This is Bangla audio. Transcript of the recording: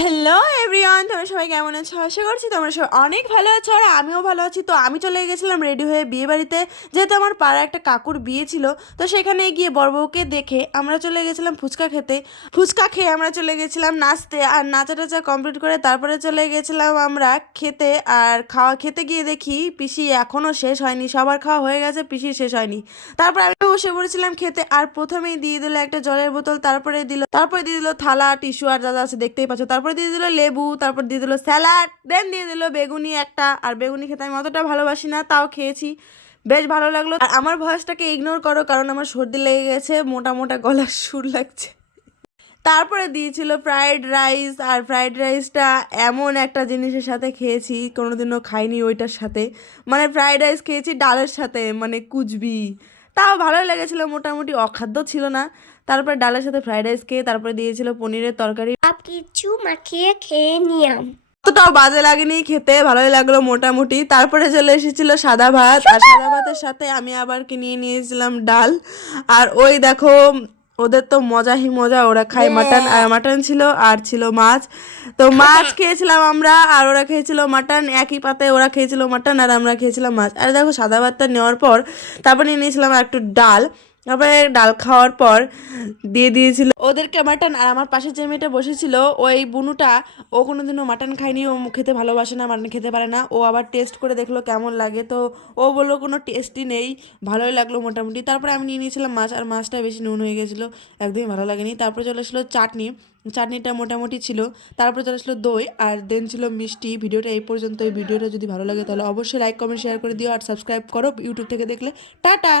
হ্যালো এভরিওয়ান, তোমরা সবাই কেমন আছো? আশা করছি তোমরা সবাই অনেক ভালো আছো আর আমিও ভালো আছি। তো আমি চলে গেছিলাম রেডি হয়ে বিয়ে বাড়িতে, যেহেতু আমার পাড়া একটা কাকুর বিয়ে ছিল। তো সেখানে গিয়ে বরবউকে দেখে আমরা চলে গেছিলাম ফুচকা খেতে। ফুচকা খেয়ে আমরা চলে গেছিলাম নাচতে, আর নাচা টাচা কমপ্লিট করে তারপরে চলে গেছিলাম আমরা খেতে। আর খাওয়া খেতে গিয়ে দেখি পিসি এখনও শেষ হয়নি, সবার খাওয়া হয়ে গেছে, পিসি শেষ হয়নি। তারপর আমি বসে পড়েছিলাম খেতে, আর প্রথমেই দিয়ে দিল একটা জলের বোতল, তারপরে দিয়ে দিল থালা, টিস্যু, আর যা যা আছে দেখতেই পাচ্ছ। তারপরে দিয়ে দিল লেবু, তারপর দিয়ে দিল স্যালাড, দেন দিয়ে দিল বেগুনি একটা। আর বেগুনি খেতে আমি অতটা ভালোবাসি না, তাও খেয়েছি, বেশ ভালো লাগলো। আর আমার ভয়েসটাকে ইগনোর করো, কারণ আমার সর্দি লেগে গেছে, মোটা মোটা গলার সুর লাগছে। তারপরে দিয়েছিল ফ্রাইড রাইস, আর ফ্রাইড রাইসটা এমন একটা জিনিসের সাথে খেয়েছি কোনোদিনও খাইনি ওইটার সাথে। মানে ফ্রাইড রাইস খেয়েছি ডালের সাথে, মানে কুচবি, তাও ভালোই লেগেছিলো, মোটামুটি অখাদ্য ছিল না। তারপরে ডালের সাথে ফ্রাইড রাইস খেয়ে তারপরে দিয়েছিল পনিরের তরকারি, সব কিছু মাখিয়ে খেয়ে নিলাম। অতটাও বাজে লাগেনি, খেতে ভালোই লাগলো মোটামুটি। তারপরে চলে এসেছিল সাদা ভাত, আর সাদা ভাতের সাথে আমি আবার কিনে নিয়েছিলাম ডাল। আর ওই দেখো, ওদের তো মজাই মজা, ওরা খায় মাটন, আর মাটন ছিল, আর ছিল মাছ। তো মাছ খেয়েছিলাম আমরা, আর ওরা খেয়েছিল মাটন। একই পাতে ওরা খেয়েছিল মাটন আর আমরা খেয়েছিলাম মাছ। আর দেখো সাদা ভাতটা নেওয়ার পর তারপর নিয়ে নিয়েছিলাম একটু ডাল। তারপরে ডাল খাওয়ার পর দিয়ে দিয়েছিল ওদেরকে মাটন। আর আমার পাশে যে মেয়েটা বসেছিল, ওই বুনুটা, ও কোনোদিনও মাটন খায়নি, ও খেতে ভালোবাসে না, মাটন খেতে পারে না। ও আবার টেস্ট করে দেখলো কেমন লাগে, তো ও বললো কোনো টেস্টই নেই, ভালোই লাগলো মোটামুটি। তারপরে আমি নিয়ে নিয়েছিলাম মাছ, আর মাছটা বেশি নুন হয়ে গেছিলো, একদমই ভালো লাগেনি। তারপরে চলে আসলো চাটনি, চাটনিটা মোটামুটি ছিল। তারপরে চলে আসলো দই, আর দেন ছিল মিষ্টি। ভিডিওটা এই পর্যন্ত। এই ভিডিওটা যদি ভালো লাগে তাহলে অবশ্যই লাইক কমেন্ট শেয়ার করে দিও, আর সাবস্ক্রাইব করো ইউটিউব থেকে দেখলে। টাটা।